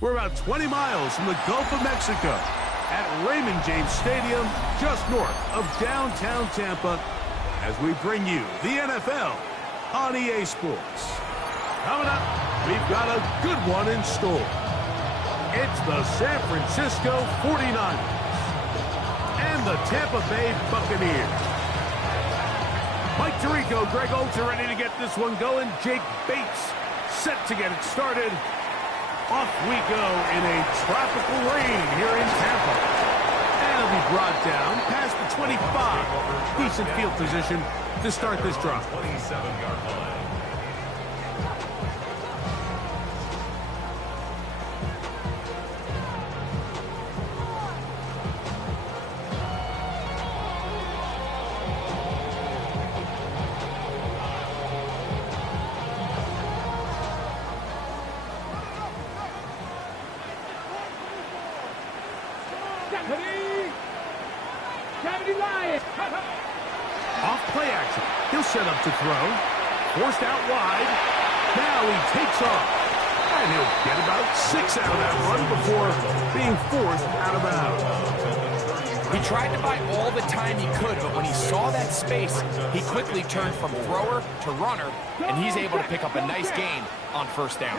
We're about 20 miles from the Gulf of Mexico at Raymond James Stadium, just north of downtown Tampa, as we bring you the NFL on EA Sports. Coming up, we've got a good one in store. It's the San Francisco 49ers and the Tampa Bay Buccaneers. Mike Tirico, Greg Olds are ready to get this one going. Jake Bates set to get it started. Off we go in a tropical rain here in Tampa. And it'll be brought down past the 25. Decent field position to start this drive. 27-yard line. Off play action. He'll set up to throw. Forced out wide. Now he takes off. And he'll get about 6 out of that run before being forced out of bounds. He tried to buy all the time he could, but when he saw that space, he quickly turned from thrower to runner, and he's able to pick up a nice gain on first down.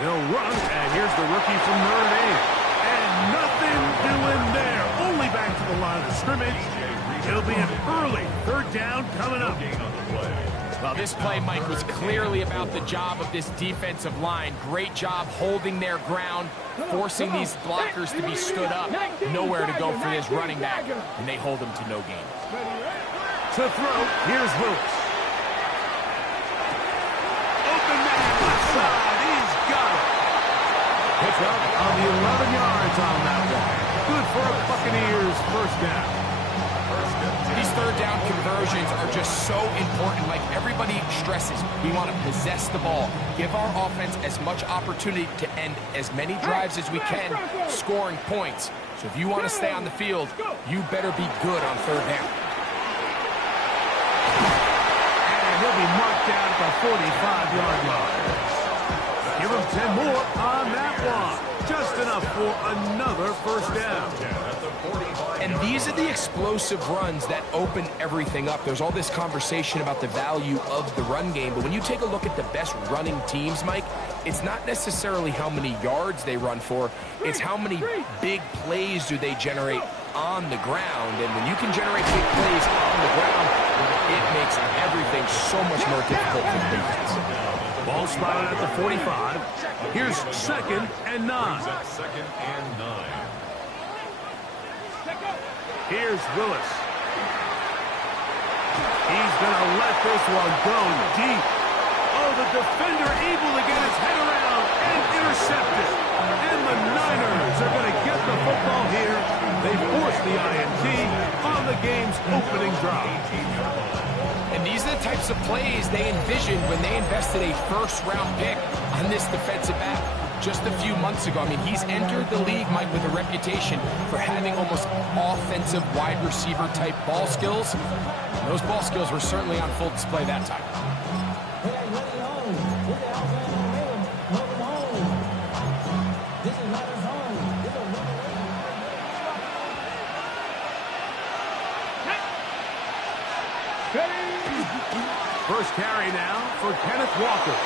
They'll run, and here's the rookie from Notre Dame. And nothing doing there. Only back to the line of scrimmage. It'll be an early third down coming up. Well, this play, Mike, was clearly about the job of this defensive line. Great job holding their ground, forcing these blockers to be stood up. Nowhere to go for this running back, and they hold him to no gain. To throw, here's Willis. Open man, left side, he's got it. Pick up on the 11 yards on that one. Good for a Buccaneers first down. These third down conversions are just so important. Like everybody stresses, we want to possess the ball, give our offense as much opportunity to end as many drives as we can, scoring points. So if you want to stay on the field, you better be good on third down. And he'll be marked down at the 45-yard line. Give him 10 more on that one. Just enough for another first down. And these are the explosive runs that open everything up. There's all this conversation about the value of the run game, but when you take a look at the best running teams, Mike, it's not necessarily how many yards they run for, it's how many big plays do they generate on the ground. And when you can generate big plays on the ground, it makes everything so much more difficult for the defense. Ball spotted at the 45. Here's 2nd and 9. Second and 9. Here's Willis. He's going to let this one go deep. Oh, the defender able to get his head around and intercept it. And the Niners are going to get the football here. They force the INT on the game's opening drive. And these are the types of plays they envisioned when they invested a first-round pick on this defensive back just a few months ago. I mean, he's entered the league, Mike, with a reputation for having almost offensive wide receiver type ball skills. And those ball skills were certainly on full display that time. First carry now for Kenneth Walker.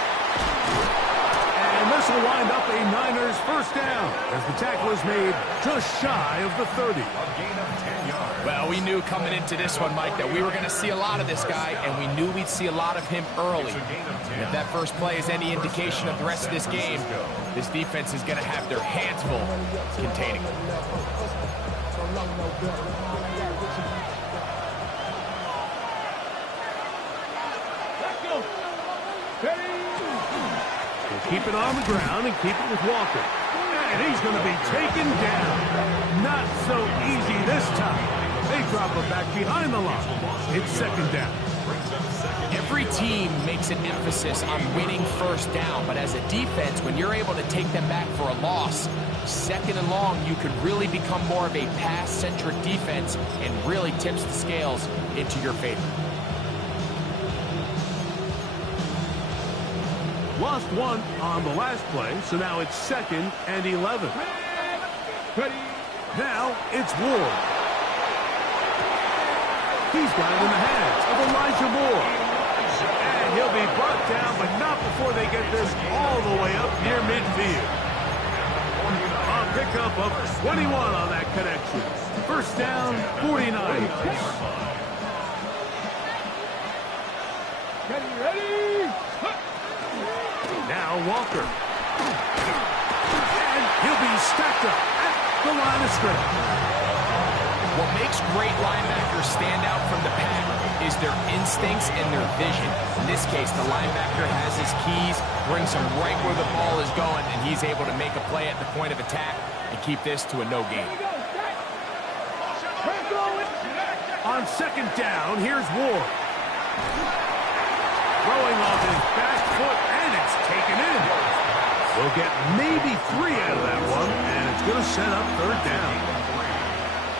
And this will wind up a Niners first down as the tackle is made just shy of the 30. A gain of 10 yards. Well, we knew coming into this one, Mike, that we were going to see a lot of this guy, and we knew we'd see a lot of him early. And if that first play is any indication of the rest of this game, this defense is going to have their hands full containing him. Keep it on the ground and keep it with Walker. And he's going to be taken down. Not so easy this time. They drop him back behind the line. It's second down. Every team makes an emphasis on winning first down, but as a defense, when you're able to take them back for a loss, second and long, you could really become more of a pass-centric defense and really tips the scales into your favor. Lost one on the last play, so now it's 2nd and 11. Now it's Ward. He's got it in the hands of Elijah Moore. And he'll be brought down, but not before they get this all the way up near midfield. A pickup of 21 on that connection. First down, 49. Ready? Now Walker. And he'll be stacked up at the line of scrimmage. What makes great linebackers stand out from the pack is their instincts and their vision. In this case, the linebacker has his keys, brings him right where the ball is going, and he's able to make a play at the point of attack and keep this to a no gain. On 2nd down, here's Ward. Throwing off his back foot, and it's taken in. We'll get maybe 3 out of that one, and it's going to set up 3rd down.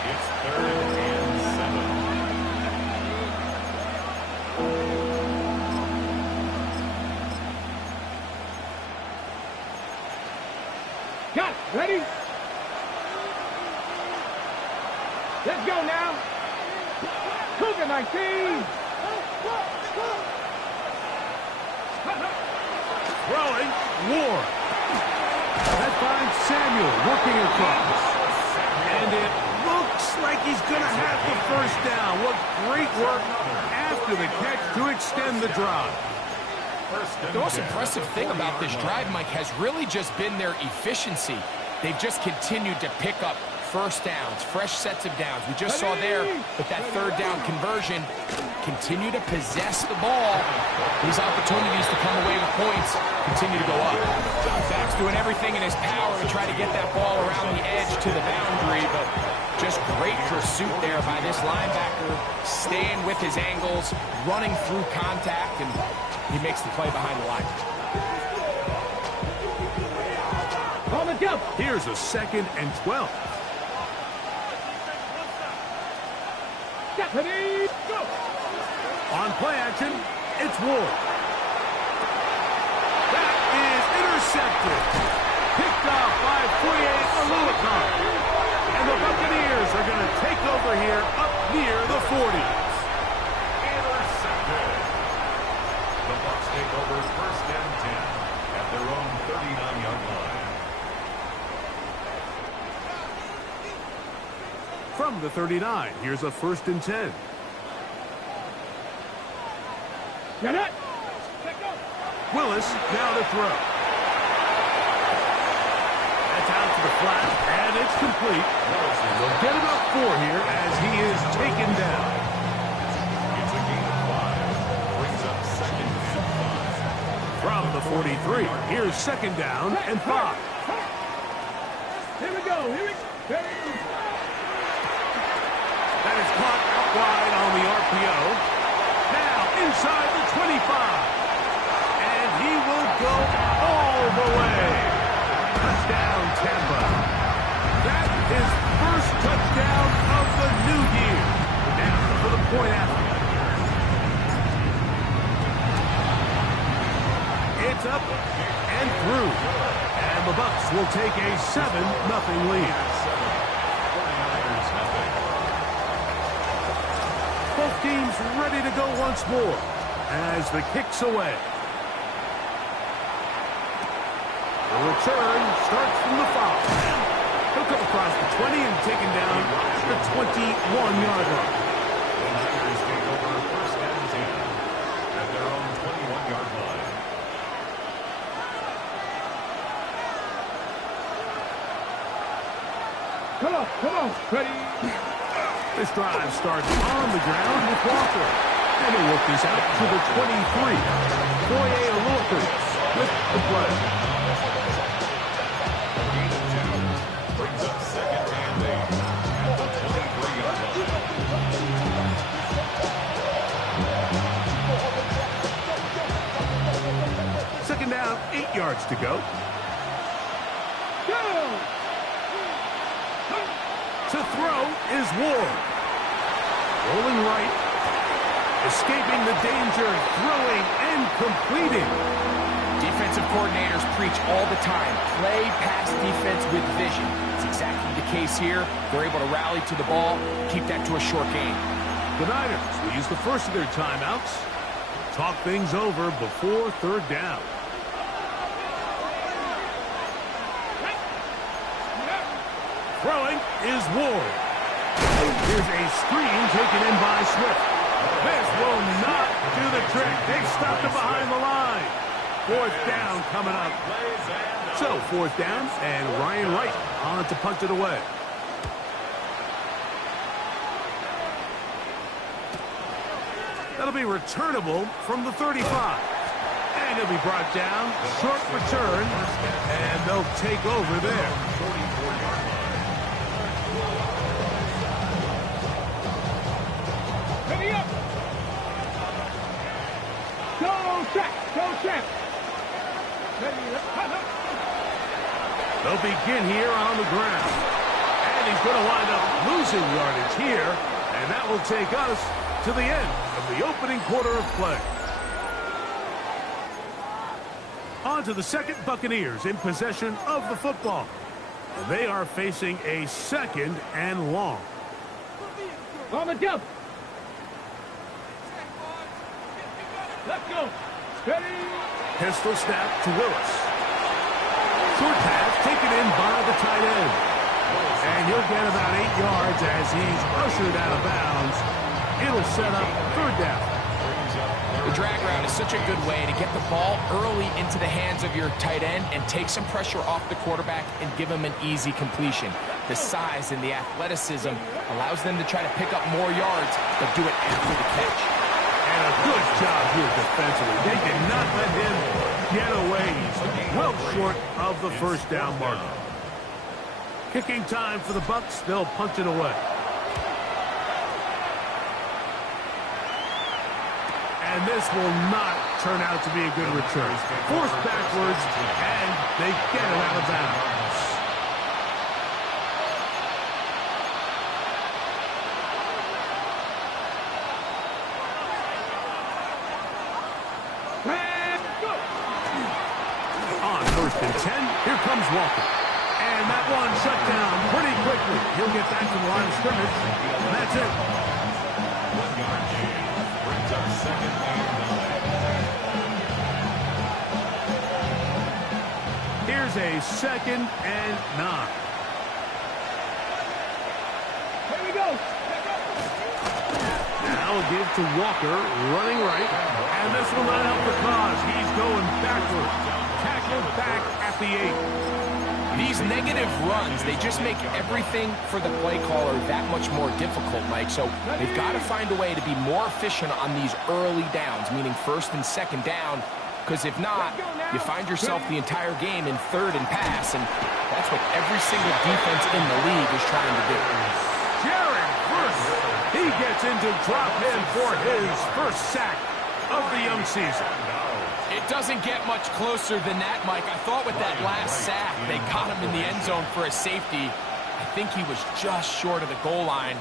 It's 3rd and 7. Got it. Ready? Let's go now. Cougar 19. Throwing, Ward. That finds Samuel working across. And it looks like he's going to have the first down. What great work after the catch to extend the drive. The most impressive thing about this drive, Mike, has really just been their efficiency. They've just continued to pick up first downs, fresh sets of downs. We just saw there with that 3rd down conversion, continue to possess the ball. These opportunities to come away with points continue to go up. Zach's doing everything in his power to try to get that ball around the edge to the boundary, but just great pursuit there by this linebacker, staying with his angles, running through contact, and he makes the play behind the line. On the jump. Here's a 2nd and 12. Ready? Go. On play action, it's Ward. That is intercepted. Picked off by Foye Oluokun. And the Buccaneers are going to take over here up near the 40s. Intercepted. The Bucs take over 1st and 10 at their own 39-yard line. From the 39, here's a 1st and 10. Get it. Willis now to throw. That's out to the flat, and it's complete. We'll get about 4 here as he is taken down. It's a gain of 5. Brings up 2nd and 5. From the 43, here's 2nd down and 5. Here we go. Here we go. That is caught out wide on the RPO. Now inside the 25. And he will go all the way. Touchdown, Tampa. That is first touchdown of the new year. Now for the point after. It's up and through. And the Bucs will take a 7-0 lead. Both teams ready to go once more as the kick's away. The return starts from the 5. He'll come across the 20 and taken down the 21-yard line. The Niners take over 1st and 10 at their own 21-yard line. Come on. Ready? This drive starts on the ground with Walker. And he'll work this out to the 23. Foye Oluokun with the play. Gain of 2 brings up 2nd and 8 at the 23-yard line. 2nd down, 8 yards to go. Go! To throw is Ward. Rolling right. Escaping the danger, throwing and completing. Defensive coordinators preach all the time, play pass defense with vision. It's exactly the case here. They're able to rally to the ball, keep that to a short game. The Niners will use the first of their timeouts. Talk things over before third down. Throwing is Ward. Here's a screen taken in by Swift. This will not do the trick. They stopped it behind the line. Fourth down coming up. So, fourth down, and Ryan Wright on to punt it away. That'll be returnable from the 35. And he'll be brought down. Short return, and they'll take over there. Ready up. Go, check. Go, check. Ready up. They'll begin here on the ground. And he's going to wind up losing yardage here. And that will take us to the end of the opening quarter of play. On to the second. Buccaneers in possession of the football. And they are facing a second and long. On the jump. Let's go. Steady. Pistol snap to Willis. Short pass taken in by the tight end. And he'll get about 8 yards as he's ushered out of bounds. It'll set up third down. The drag route is such a good way to get the ball early into the hands of your tight end and take some pressure off the quarterback and give him an easy completion. The size and the athleticism allows them to try to pick up more yards, but do it after the catch. And a good job here defensively. They did not let him get away. He's well short of the first down marker. Kicking time for the Bucs. They'll punch it away. And this will not turn out to be a good return. Forced backwards, and they get it out of bounds. On first and 10, here comes Walker. And that one shut down pretty quickly. He'll get back to the line of scrimmage, and that's it. 1 yard gain. Brings up second and 9. Here's a second and 9. Here we go. Now a give to Walker, running right. And this will not help the cause. He's going backwards. Tackled back at the 8. These negative runs, they just make everything for the play caller that much more difficult, Mike. So they've got to find a way to be more efficient on these early downs, meaning first and second down. Because if not, you find yourself the entire game in third and pass, and that's what every single defense in the league is trying to do. Jared Verse, he gets into drop in for his first sack of the young season. It doesn't get much closer than that, Mike. I thought with that last sack, they got him in the end zone for a safety. I think he was just short of the goal line.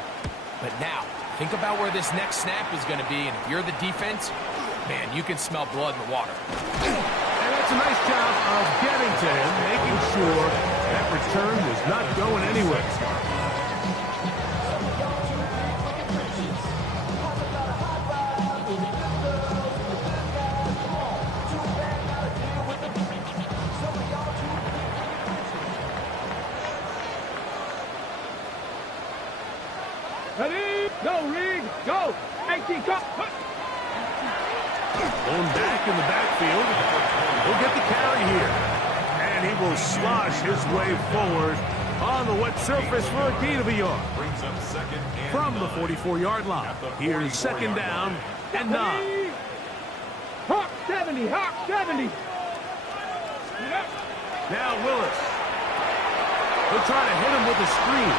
But now, think about where this next snap is going to be, and if you're the defense, man, you can smell blood in the water. And that's a nice job of getting to him, making sure that return was not going anywhere. Ready? Go, Reed. Go. 18 cup. Going back in the backfield. He'll get the carry here. And he will slosh his way forward on the wet surface for a gain of a yard. Brings up second and From the 9. 44-yard line. Here's second down and 9. Hawk 70. Hawk 70. Now Willis. They'll try to hit him with a screen.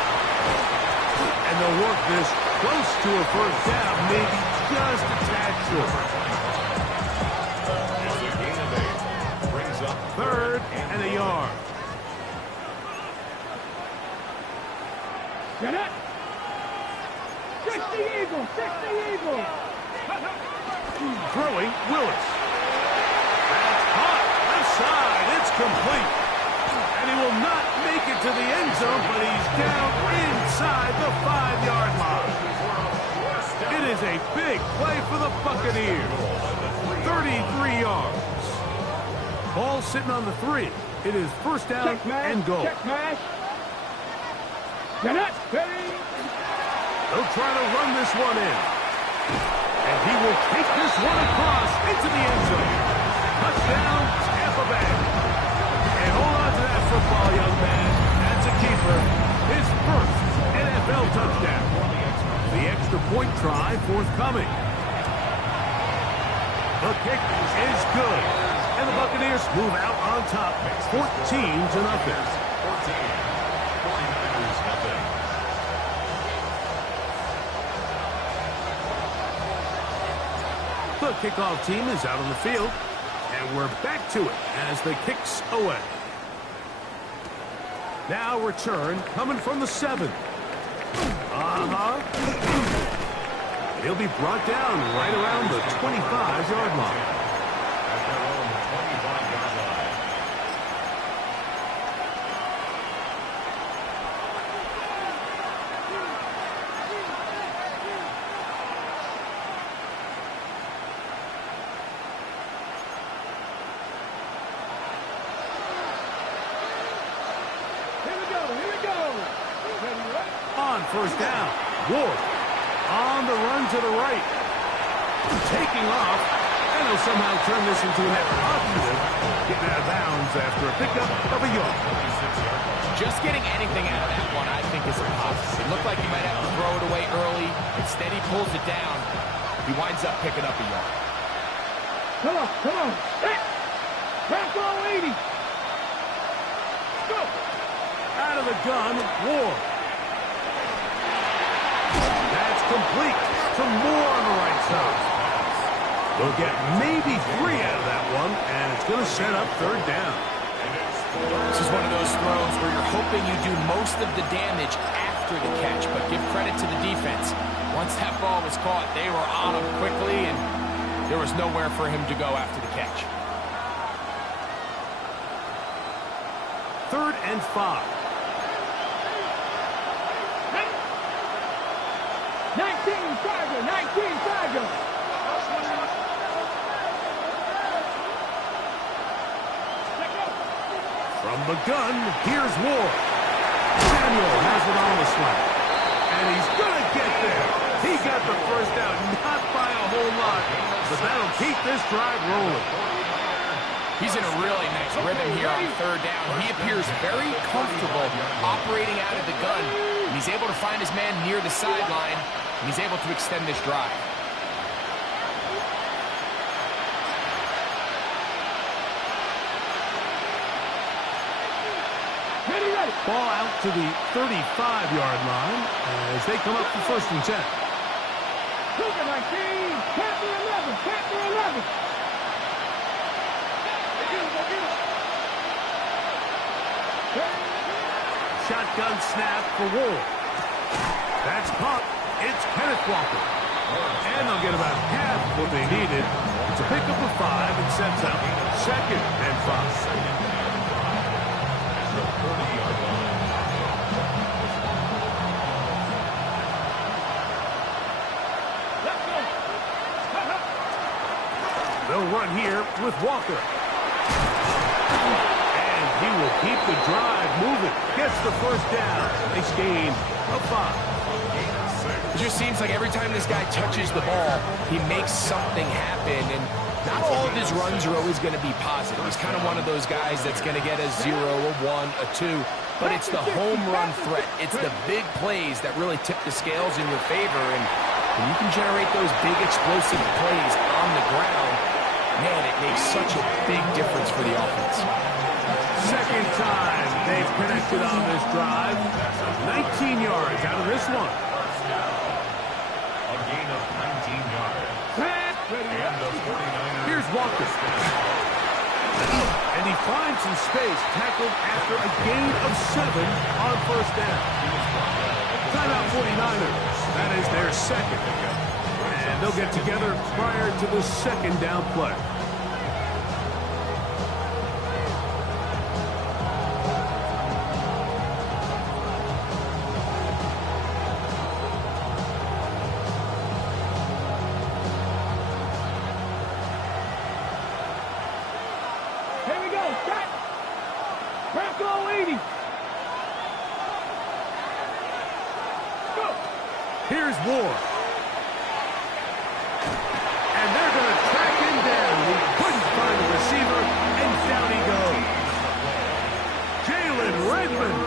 And they'll work this close to a first down, maybe just a tad short. It's a gain of 8. Brings up Third and a yard. Get it. 60 Eagle. 60 Eagle. Throwing Willis. That's caught. complete. And he will not make it to the end zone, but he's down inside the 5-yard line. It is a big play for the Buccaneers. 33 yards. Ball sitting on the 3. It is first down and goal. Check mash. They'll try to run this one in. And he will take this one across into the end zone. Touchdown, Tampa Bay. And hold on to that football, young man. That's a keeper. His first NFL touchdown. The extra point try forthcoming. The kick is good. And the Buccaneers move out on top, 14-0. 49ers nothing. The kickoff team is out on the field, and we're back to it as the kick's away. Now return coming from the 7. He'll be brought down right around the 25-yard line. At their own 25-yard line. Here we go. On first down, Ward on the run to the right. Taking off, and he'll somehow turn this into a net positive. Getting out of bounds after a pickup of a yard. Just getting anything out of that one, I think, is impossible. It looked like he might have to throw it away early. Instead, he pulls it down. He winds up picking up a yard. Come on. Back row 80. Go. Out of the gun, Ward. That's complete to Moore on the right side. They'll get maybe 3 out of that one, and it's going to set up third down. This is one of those throws where you're hoping you do most of the damage after the catch, but give credit to the defense. Once that ball was caught, they were on him quickly, and there was nowhere for him to go after the catch. 3rd and 5. 19 Tiger. From the gun, here's Ward. Samuel has it on the slap. And he's going to get there. He got the first down, not by a whole lot, but that'll keep this drive rolling. He's in a really nice rhythm here on third down. He appears very comfortable operating out of the gun. And he's able to find his man near the sideline, and he's able to extend this drive. Ball out to the 35-yard line as they come up for 1st and 10. Cougar 19, Panther 11. Shotgun snap for Ward. That's caught. It's Kenneth Walker. And they'll get about half what they needed. It's a pickup of 5 and sets up 2nd and 5. They'll run here with Walker. And he will keep the drive moving. Gets the first down. They gain a 5. It just seems like every time this guy touches the ball, he makes something happen. And not all of his runs are always going to be positive. He's kind of one of those guys that's going to get a 0, a 1, a 2. But it's the home run threat. It's the big plays that really tip the scales in your favor. And when you can generate those big explosive plays on the ground, man, it makes such a big difference for the offense. Second time they've connected on this drive. 19 yards out of this one. A gain of 19 yards. And the 49ers. Here's Walker. And he finds some space, tackled after a gain of 7 on first down. Timeout 49ers. That is their second. And they'll get together prior to the second down play. Bracco 80. Go. Here's Ward. And they're going to track him down. He couldn't find the receiver, and down he goes. Jalen Redmond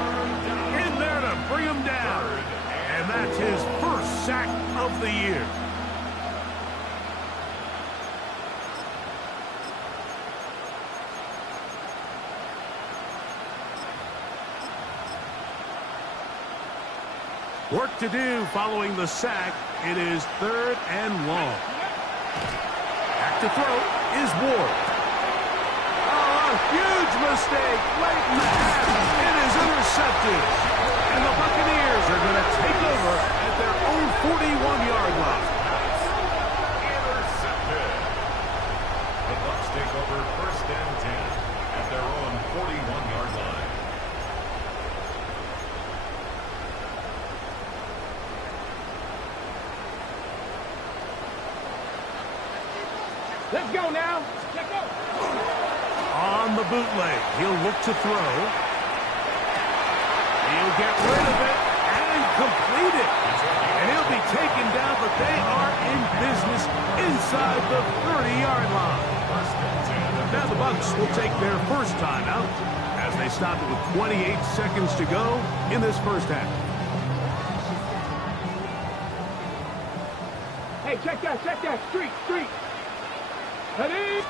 in there to bring him down. And that's his first sack of the year. Work to do following the sack. It is 3rd and long. Back to throw is Ward. Oh, a huge mistake late in the half. It is intercepted. And the Buccaneers are going to take over at their own 41-yard line. Intercepted. The Bucs take over 1st and 10 at their own 41-yard line. Let's go now. Let's go. On the bootleg, he'll look to throw. He'll get rid of it and complete it. And he'll be taken down, but they are in business inside the 30-yard line. Now the Bucs will take their first timeout as they stop it with 28 seconds to go in this first half. Hey, check that. Street. Ready?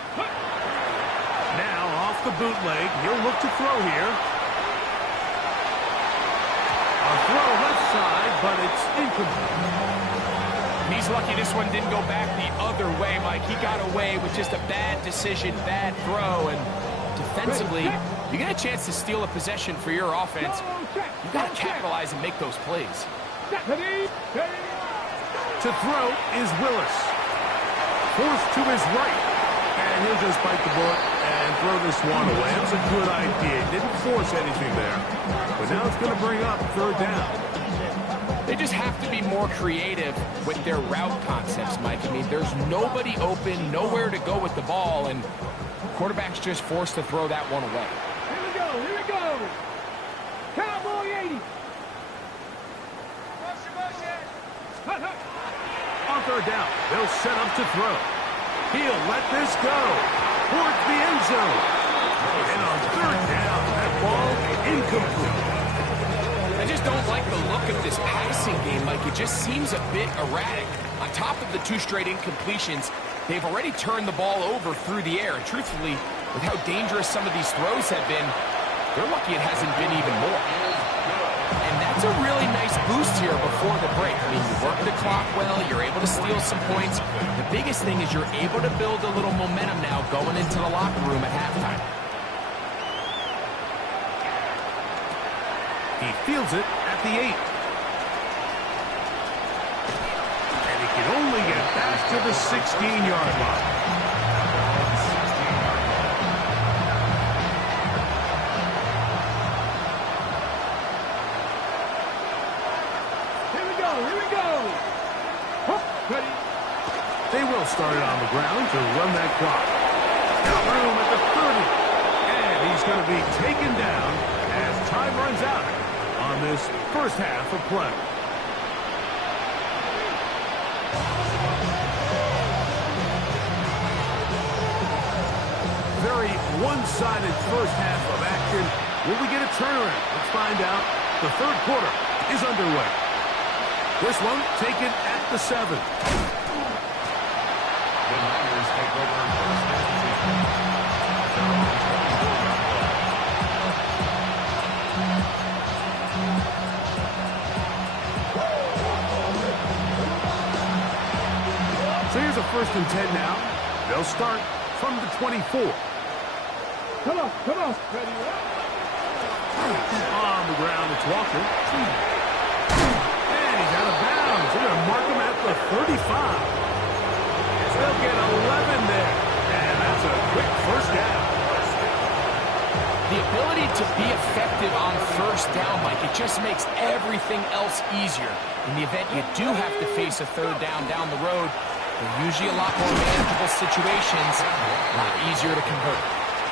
Now off the bootleg, he'll look to throw here. A throw left side, but it's incomplete. He's lucky this one didn't go back the other way, Mike. He got away with just a bad decision, bad throw, and defensively, you get a chance to steal a possession for your offense. You got to capitalize and make those plays. To throw is Willis. Forced to his right. And he'll just bite the bullet and throw this one away. It was a good idea. Didn't force anything there. But now it's going to bring up 3rd down. They just have to be more creative with their route concepts, Mike. I mean, there's nobody open, nowhere to go with the ball, and quarterback's just forced to throw that one away. Here we go. Cowboy 80. On 3rd down, they'll set up to throw. He'll let this go towards the end zone. And on 3rd down, that ball incomplete. I just don't like the look of this passing game, Mike. It just seems a bit erratic. On top of the 2 straight incompletions, they've already turned the ball over through the air. And truthfully, with how dangerous some of these throws have been, they're lucky it hasn't been even more. And that's a really nice boost here before the break. I mean, you work the clock well, you're able to steal some points. The biggest thing is you're able to build a little momentum now going into the locker room at halftime. He fields it at the 8. And he can only get back to the 16-yard line. They will start it on the ground to run that clock. Got room at the 30. And he's going to be taken down as time runs out on this first half of play. Very one-sided first half of action. Will we get a turnaround? Let's find out. The 3rd quarter is underway. This one taken at the 7. The Niners take over 1st and 10. So here's a 1st and 10 now. They'll start from the 24. Come on. Ready? On the ground, it's Walker. And he's out of bounds. They're going to mark him at the 35. They'll get 11 there. And that's a quick first down. The ability to be effective on 1st down, Mike, it just makes everything else easier. In the event you do have to face a 3rd down the road, they're usually a lot more manageable situations, a lot easier to convert.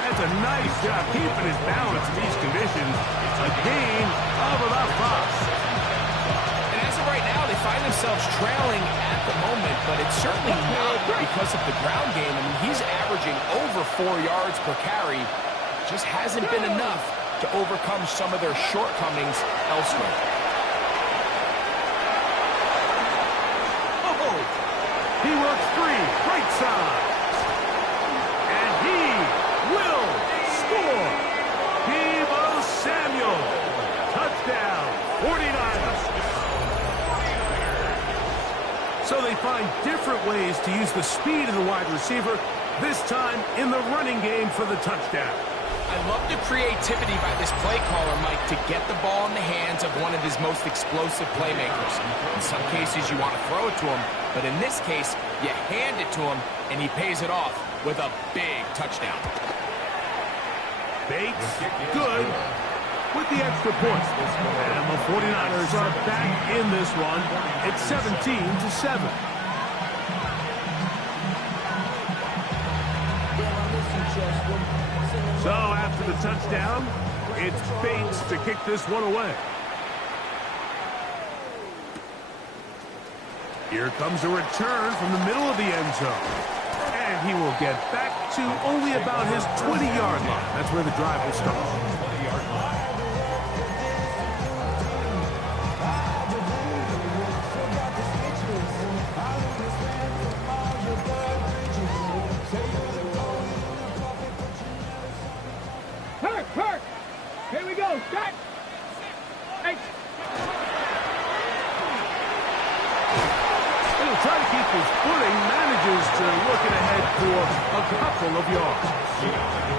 That's a nice job keeping his balance in these conditions. A gain of about 5. And as of right now, they find themselves trailing at the moment, but it's certainly not because of the ground game. I mean, he's averaging over 4 yards per carry. Just hasn't been enough to overcome some of their shortcomings elsewhere. Oh, he works free, right side. And he will score. Deebo Samuel, touchdown, 49ers. So they find different ways to use the speed of the wide receiver, this time in the running game for the touchdown. I love the creativity by this play caller, Mike, to get the ball in the hands of one of his most explosive playmakers. In some cases, you want to throw it to him, but in this case, you hand it to him, and he pays it off with a big touchdown. Bates, good, with the extra point. And the 49ers are back in this one. It's 17-7. So after the touchdown, it's Bates to kick this one away. Here comes a return from the middle of the end zone. And he will get back to only about his 20-yard line. That's where the drive will start. 20-yard line. Perk! Here we go, start! Hey! He'll try to keep his footing, manages to work it ahead for a couple of yards. He got the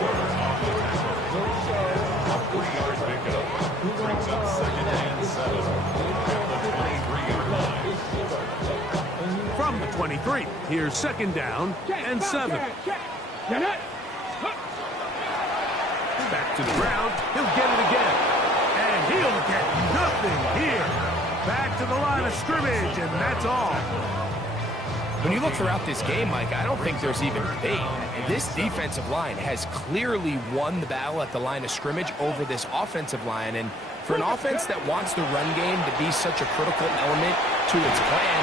door off the tackle. A 40-yard pickup brings up 2nd and 7 at the 23-yard line. From the 23, here's 2nd down and 7. Back to the ground, he'll get it again. And he'll get nothing here. Back to the line of scrimmage, and that's all. When you look throughout this game, Mike, I don't think there's even debate. This defensive line has clearly won the battle at the line of scrimmage over this offensive line. And for an offense that wants the run game to be such a critical element to its plan,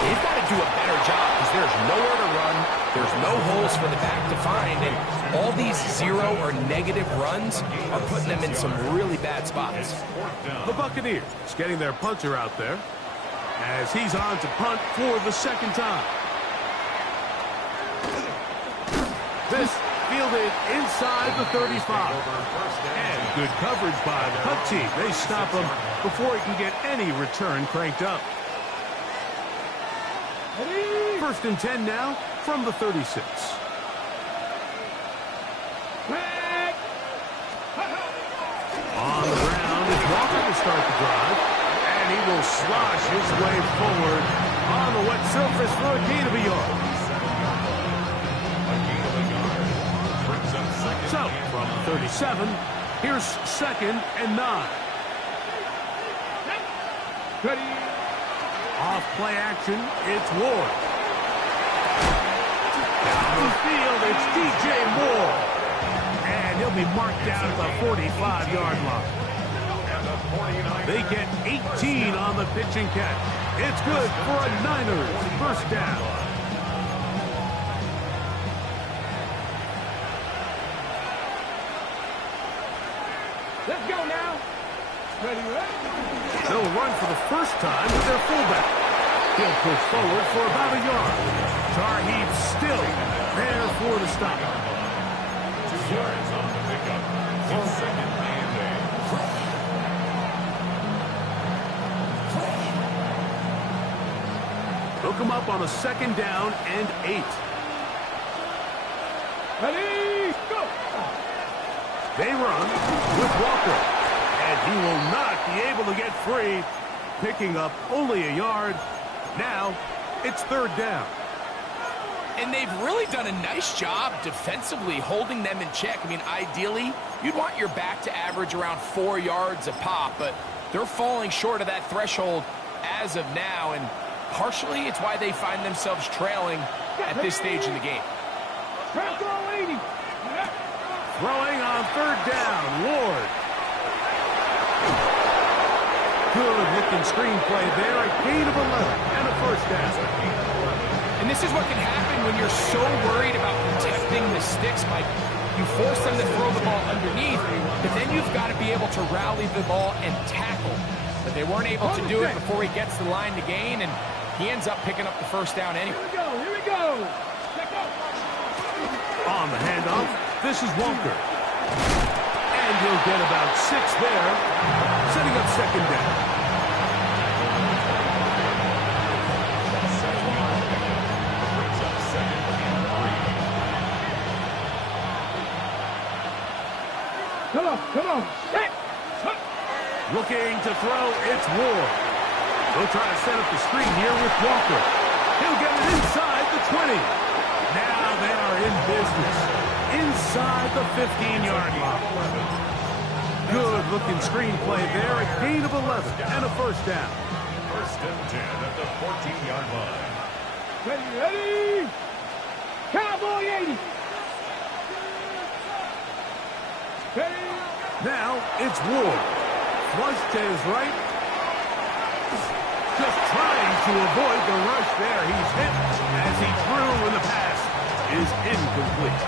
they've got to do a better job because there's nowhere to run. There's no holes for the back to find. And all these 0 or negative runs are putting them in some really bad spots. The Buccaneers getting their punter out there as he's on to punt for the 2nd time. This fielded inside the 35. And good coverage by the punt team. They stop him before he can get any return cranked up. 1st and 10 now from the 36. On the ground, it's Walker to start the drive. And he will slosh his way forward on the wet surface for a gain of a yard. So, from 37, here's 2nd and 9. Off play action, it's Ward. Down the field, it's DJ Moore. And he'll be marked down at the 45-yard line. They get 18 on the pitch and catch. It's good for a Niners 1st down. Let's go now. Ready? They'll run for the first time with their fullback. He'll push forward for about a yard. Tarheeb still there for the stop. 2 yards on the pickup. It's 2nd and 8. Hook him up on a 2nd down and 8. Ready? Go! They run with Walker. And he will not be able to get free. Picking up only a yard. Now, it's 3rd down. And they've really done a nice job defensively holding them in check. I mean, ideally, you'd want your back to average around 4 yards a pop, but they're falling short of that threshold as of now, and partially it's why they find themselves trailing at this stage in the game. Transfer 80. Throwing on third down, Ward. Good-looking screenplay there, a gain of 11 and a first down. And this is what can happen when you're so worried about protecting the sticks, Mike. You force them to throw the ball underneath, but then you've got to be able to rally the ball and tackle. But they weren't able to do it before he gets the line to gain, and he ends up picking up the first down anyway. Here we go. On the handoff, this is Walker. And he'll get about 6 there, setting up second down. Come on. Hey. Looking to throw, it's Ward. They'll try to set up the screen here with Walker. He'll get it inside the 20. Now they are in business. Inside the 15-yard line. Good-looking screenplay there. A gain of 11 and a first down. First and 10 at the 14-yard line. Ready? Cowboy 80. Ready? Now it's Ward. Flush to his right. Just trying to avoid the rush there. He's hit as he threw, and the pass is incomplete.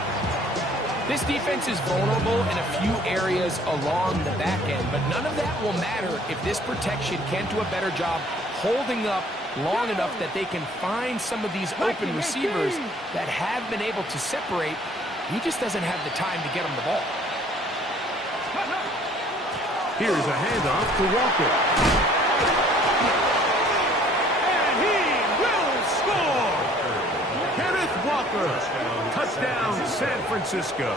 This defense is vulnerable in a few areas along the back end, but none of that will matter if this protection can't do a better job holding up long enough that they can find some of these open receivers that have been able to separate. He just doesn't have the time to get them the ball. Here's a handoff to Walker. And he will score! Kenneth Walker. Touchdown, San Francisco.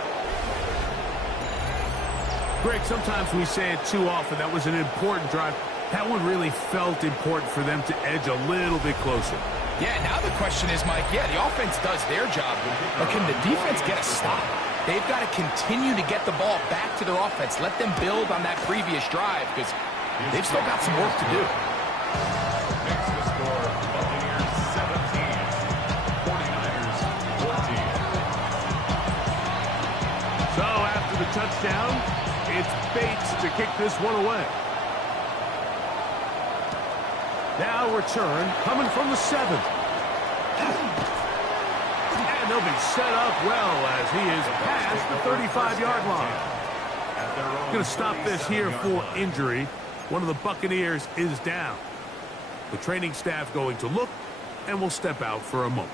Greg, sometimes we say it too often. That was an important drive. That one really felt important for them to edge a little bit closer. Yeah, now the question is, Mike, the offense does their job, but can the defense get a stop? They've got to continue to get the ball back to their offense. Let them build on that previous drive because they've still got some work to do. Makes the score Buccaneers 17, 49ers 14. So after the touchdown, it's Bates to kick this one away. Now return coming from the 7. And they'll be set up well as he is past the 35-yard line. Going to stop this here for injury. One of the Buccaneers is down. The training staff going to look and will step out for a moment.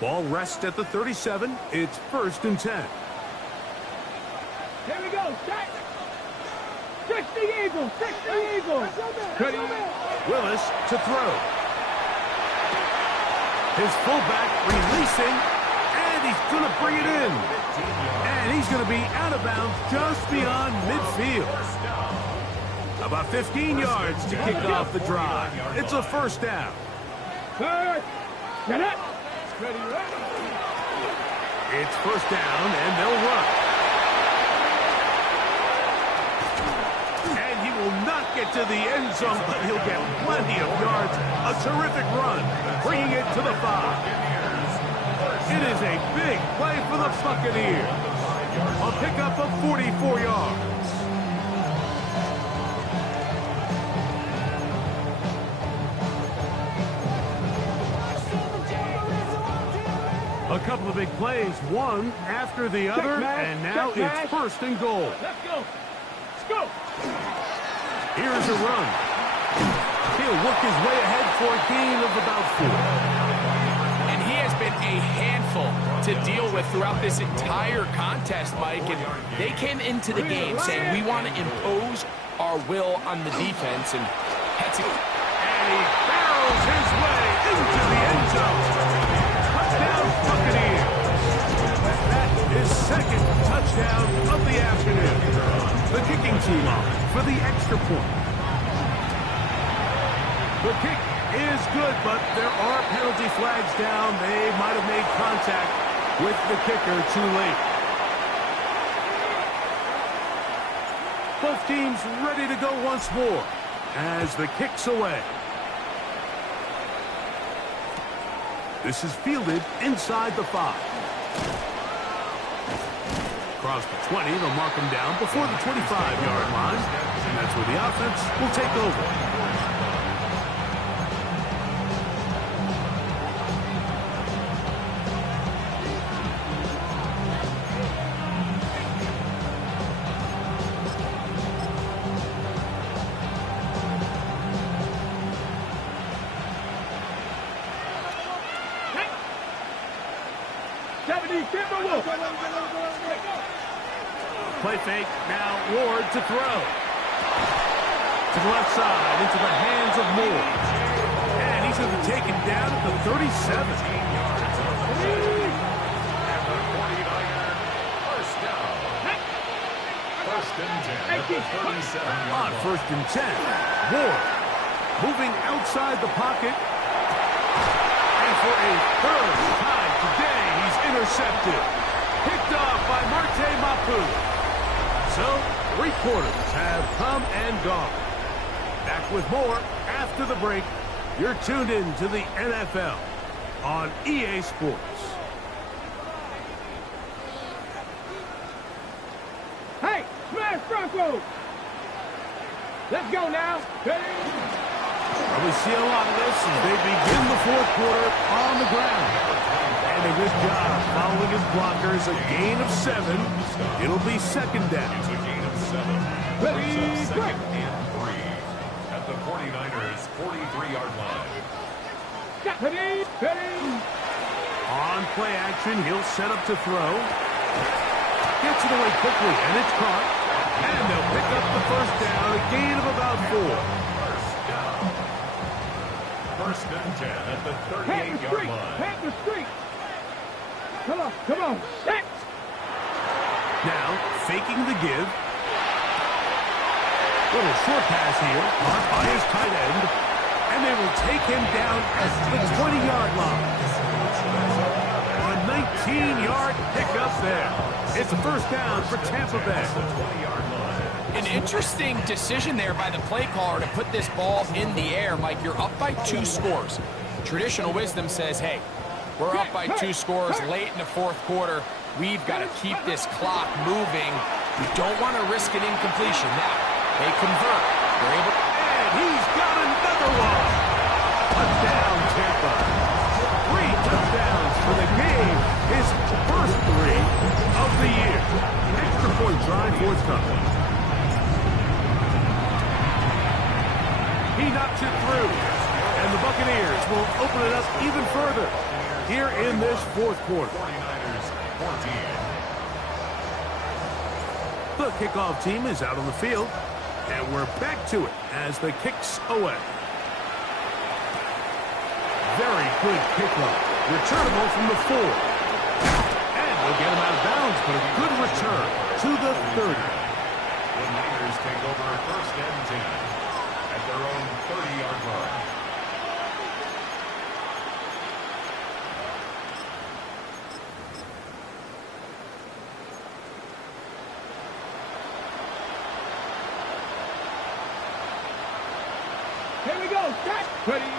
Ball rests at the 37. It's 1st and 10. Here we go. Set. 60 Eagles. 60 Eagles. Ready? Willis to throw. His fullback releasing, and he's going to bring it in. And he's going to be out of bounds just beyond midfield. About 15 yards to kick off the drive. It's a first down. Get it. Ready. It's first down, and they'll run. And he will not get to the end zone, but he'll get plenty of yards. A terrific run, bringing it to the 5. It is a big play for the Buccaneers. A pickup of 44 yards. A couple of big plays, one after the other, and now it's 1st and goal. Let's go. Let's go. Here's a run. He'll work his way ahead for a gain of about 4. And he has been a handful to deal with throughout this entire contest, Mike. And they came into the game saying, we want to impose our will on the defense. And that's it. And he barrels his way into the end zone. Touchdown, Buccaneers. That is 2nd touchdown of the afternoon. The kicking team on for the extra point. The kick is good, but there are penalty flags down. They might have made contact with the kicker too late. Both teams ready to go once more as the kick's away. This is fielded inside the 5. Across the 20, they'll mark him down before the 25-yard line, and that's where the offense will take over. Play fake, now Ward to throw. To the left side, into the hands of Moore. And he's going to be taken down at the 37. And the 49er, first down. First and 10 at the 37-yard On line. first and 10, Ward moving outside the pocket. And for a third time today, he's intercepted. Picked off by Marte Mapu. So, 3 quarters have come and gone. Back with more after the break. You're tuned in to the NFL on EA Sports. Hey, smash Bronco! Let's go now. Well, we see a lot of this as they begin the 4th quarter on the ground. And a good job following his blockers. A gain of 7. It'll be second down. It's a gain of 7. Brings up second and 3 at the 49ers' 43-yard line. On play action, he'll set up to throw. Gets it away quickly, and it's caught. And they'll pick up the first down. A gain of about 4. First down. First and 10 at the 38-yard line. Pack the street. Come on, come on. Set. Now, faking the give. Little short pass here, caught by his tight end. And they will take him down at the 20-yard line. A 19-yard pickup there. It's a first down for Tampa Bay. An interesting decision there by the play caller to put this ball in the air. Mike, you're up by 2 scores. Traditional wisdom says, hey, we're up by 2 scores late in the 4th quarter. We've got to keep this clock moving. We don't want to risk an incompletion. Now, they convert. They're able to... And he's got another one. Touchdown, Tampa. 3 touchdowns for the game. His first 3 of the year. Extra point try forthcoming. He knocks it through. And the Buccaneers will open it up even further here in this 4th quarter. 49ers 14. The kickoff team is out on the field. And we're back to it as the kick's away. Very good kickoff. Returnable from the 4. And we'll get him out of bounds, but a good return to the 30. The Niners take over first and 10 at their own 30-yard line. Here we go. Set. Ready.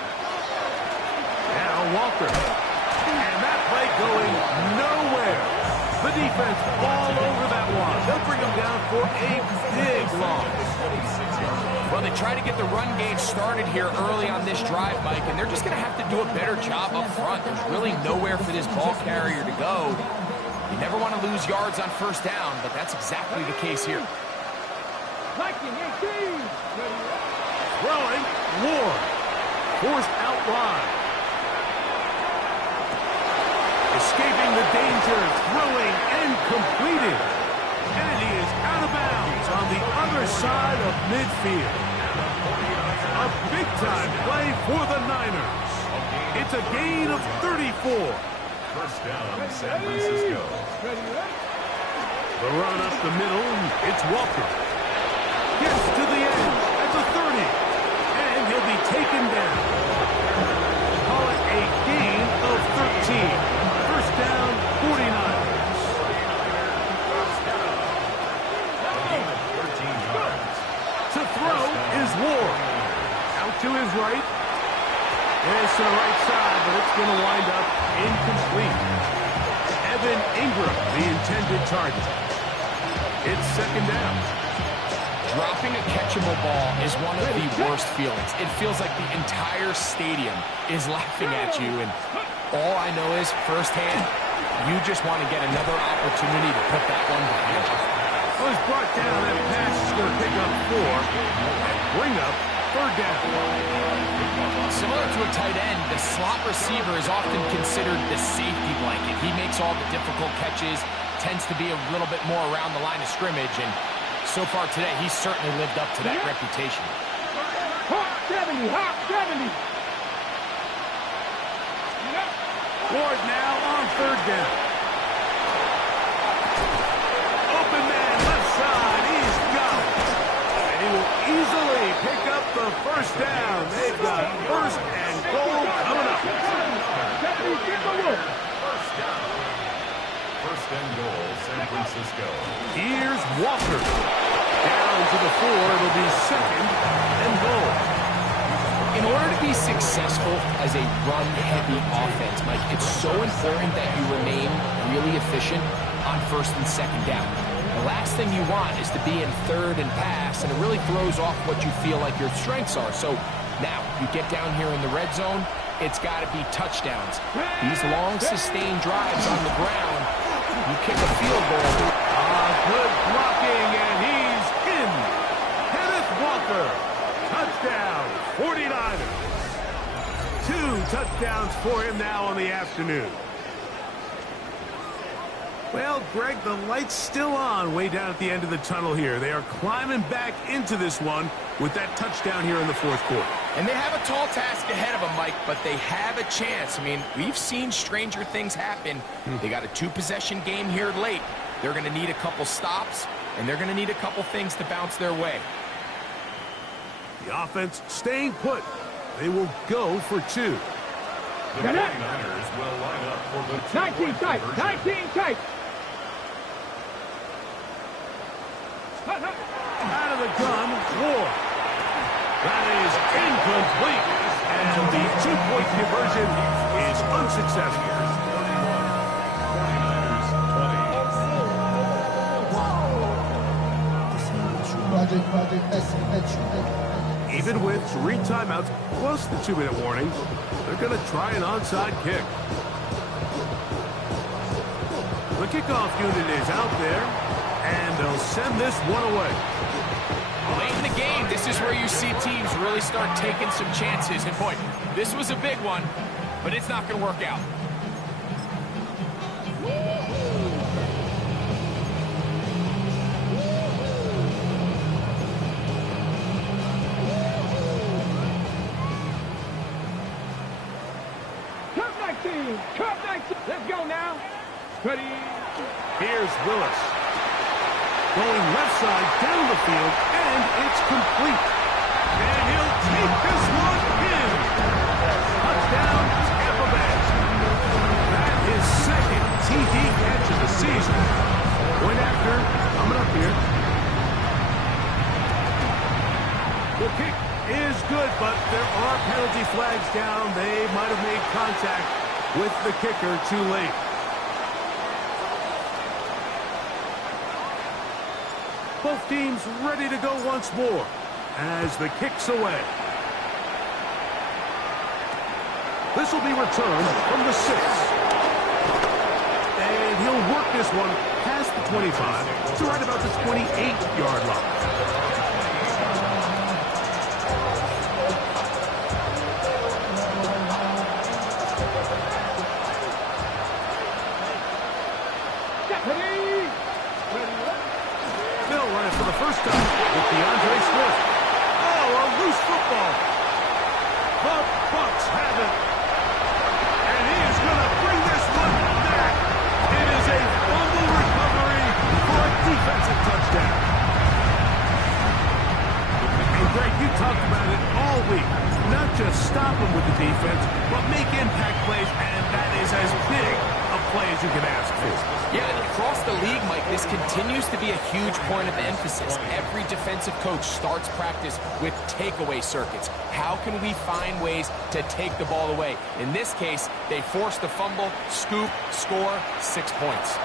Now Walker. And that play going nowhere. The defense all over that one. They'll bring him down for a big loss. Well, they try to get the run game started here early on this drive, Mike, and they're just going to have to do a better job up front. There's really nowhere for this ball carrier to go. You never want to lose yards on first down, but that's exactly the case here. Viking 18. Throwing. Ward. Forced out wide. Escaping the danger. Throwing and completing. And he is out of bounds on the other side of midfield. A big-time play for the Niners. It's a gain of 34. First down, San Francisco. The run up the middle. It's Walker. Gets to the edge at the 30. And he'll be taken down. Call it a gain of 13. First down, 49ers. To throw is Ward. Out to his right. It's to the right side, but it's going to wind up incomplete. Evan Ingram through the intended target. It's second down. Dropping a catchable ball is one of the worst feelings. It feels like the entire stadium is laughing at you, and all I know is, firsthand, you just want to get another opportunity to put that one behind you. Was brought down, that pass is going to pick up 4 and bring up third down. Similar to a tight end, the slot receiver is often considered the safety blanket. He makes all the difficult catches, tends to be a little bit more around the line of scrimmage, and so far today, he's certainly lived up to that reputation. Hawk 70, Hawk 70. Ward now on third down. Open man, left side, he's got it. And he will easily pick up the first down. They've got first and goal coming up. First and goal, San Francisco. Here's Walker. Down to the 4, it'll be second and goal. In order to be successful as a run-heavy offense, Mike, it's so important that you remain really efficient on first and second down. The last thing you want is to be in third and pass, and it really throws off what you feel like your strengths are. So now, you get down here in the red zone, it's got to be touchdowns. These long, sustained drives on the ground, you kick a field goal. Good blocking, and he's in. Kenneth Walker, touchdown, 49ers. 2 touchdowns for him now on the afternoon. Well, Greg, the light's still on way down at the end of the tunnel here. They are climbing back into this one with that touchdown here in the fourth quarter. And they have a tall task ahead of them, Mike, but they have a chance. I mean, we've seen stranger things happen. They got a 2-possession game here late. They're going to need a couple stops, and they're going to need a couple things to bounce their way. The offense staying put. They will go for 2. The 49ers will line up for the 19 tight, 19 tight. Out of the gun, Ward. That is incomplete, and the 2-point conversion is unsuccessful. 49ers 20. Even with 3 timeouts plus the 2-minute warning, they're going to try an onside kick. The kickoff unit is out there, and they'll send this one away. Late in the game, this is where you see teams really start taking some chances. And boy, this was a big one, but it's not going to work out. Cup 19. Let's go now. Ready. Here's Willis. Going left side down the field, and it's complete. And he'll take this one in. Touchdown, Tampa Bay. That is second TD catch of the season. Point after, coming up here. The kick is good, but there are penalty flags down. They might have made contact with the kicker too late. Both teams ready to go once more as the kick's away. This will be returned from the 6. And he'll work this one past the 25 to right about the 28-yard line. First time with DeAndre Swift. Oh, a loose football. The Bucs have it. And he is going to bring this one back. It is a fumble recovery for a defensive touchdown. And Greg, you talked about it all week. Not just stop him with the defense, but make impact plays, and that is as big a play as you can ask for. Yeah, and across the league, Mike, this continues to be a huge point of emphasis. Every defensive coach starts practice with takeaway circuits. How can we find ways to take the ball away? In this case, they forced the fumble, scoop, score, 6 points.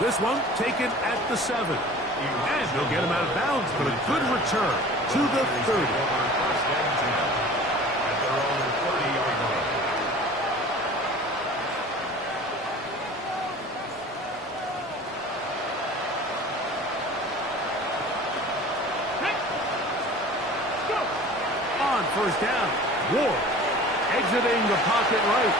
This one taken at the 7. And they'll get him out of bounds, but a good return to the 30. First and 10 at their own 30-yard line. On first down, Ward exiting the pocket right.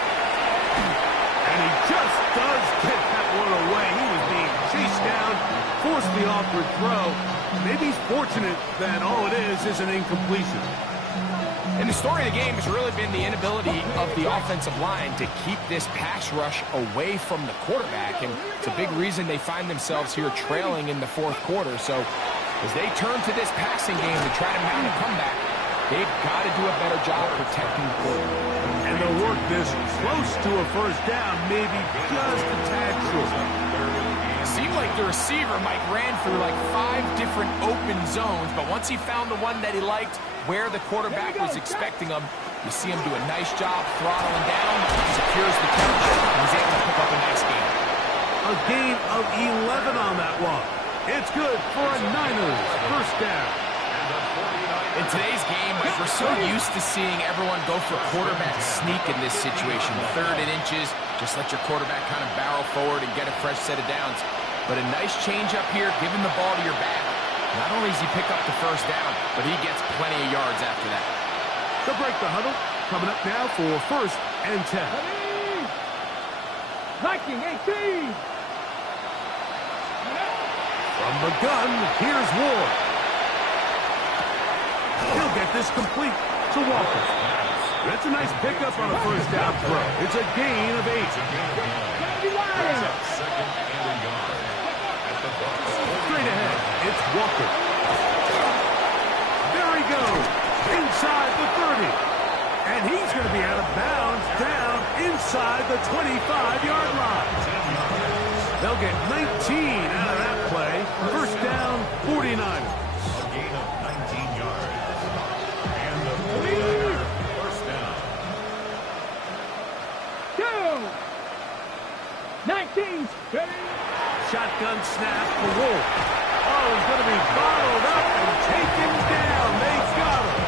And he just does get that one away. He was being chased down, forced the awkward throw. Maybe he's fortunate that all it is an incompletion. And the story of the game has really been the inability of the offensive line to keep this pass rush away from the quarterback. And it's a big reason they find themselves here trailing in the fourth quarter. So as they turn to this passing game to try to mount a comeback, they've got to do a better job protecting the quarterback. And they'll work this close to a first down, maybe just a tad short. It seemed like the receiver, Mike, ran through like 5 different open zones, but once he found the one that he liked, where the quarterback was expecting him, you see him do a nice job throttling down, secures the catch, and he's able to pick up a nice gain. A gain of 11 on that one. It's good for a Niners first down. In today's game, Mike, we're so used to seeing everyone go for quarterback sneak in this situation. 3rd and inches, just let your quarterback kind of barrel forward and get a fresh set of downs. But a nice change up here, giving the ball to your back. Not only does he pick up the first down, but he gets plenty of yards after that. They'll break the huddle. Coming up now for first and 10. Viking 18. From the gun, here's Ward. He'll get this complete to Walker. That's a nice pickup on a first down throw. It's a gain of 8. Second and a yard at the Bucs. Straight ahead, it's Walker. There he goes, inside the 30. And he's going to be out of bounds down inside the 25-yard line. They'll get 19 out of that play. First down, 49ers. A gain of 19 yards. And the 49ers first down. 19. Shotgun snap for Wolf. Oh, he's going to be bottled up and taken down. They got him.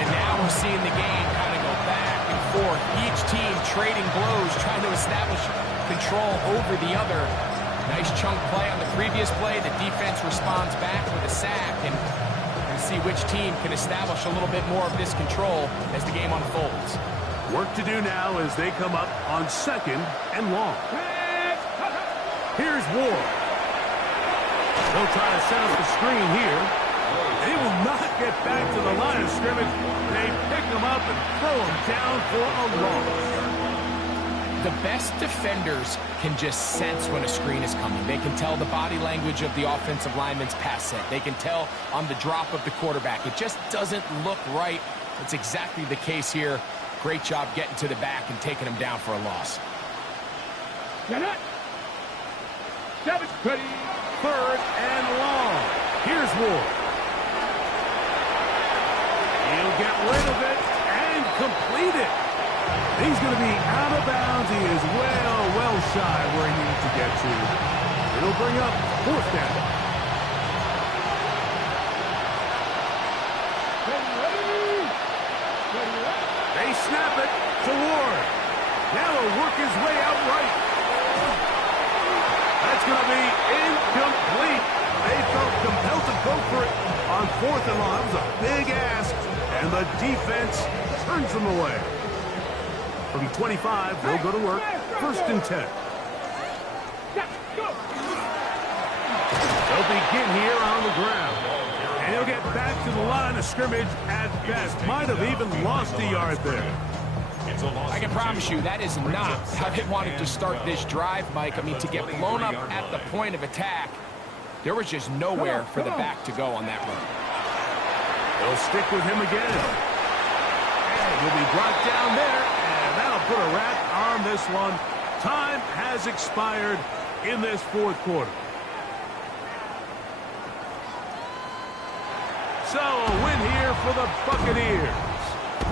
And now we're seeing the game kind of go back and forth. Each team trading blows, trying to establish control over the other. Nice chunk play on the previous play. The defense responds back with a sack, and we're going to see which team can establish a little bit more of this control as the game unfolds. Work to do now as they come up on second and long. Here's Ward. They'll try to set up the screen here. They will not get back to the line of scrimmage. They pick them up and throw them down for a loss. The best defenders can just sense when a screen is coming. They can tell the body language of the offensive lineman's pass set. They can tell on the drop of the quarterback. It just doesn't look right. It's exactly the case here. Great job getting to the back and taking him down for a loss. Get it. 7. Third and long. Here's Ward. He'll get rid of it and complete it. He's going to be out of bounds. He is well shy where he needs to get to. It'll bring up fourth down. They snap it to Ward. Now he'll work his way out right. That's going to be incomplete. They felt compelled to go for it on fourth and long. That was a big ask, and the defense turns them away. From 25, they'll go to work. First and 10. They'll begin here on the ground. And he'll get back to the line of scrimmage at best. Might have even lost a yard there. I can promise you that is not how they wanted to start this drive, Mike. I mean, to get blown up at the point of attack, there was just nowhere for the back to go on that run. They'll stick with him again. And he'll be brought down there. And that'll put a wrap on this one. Time has expired in this fourth quarter. So a win here for the Buccaneers.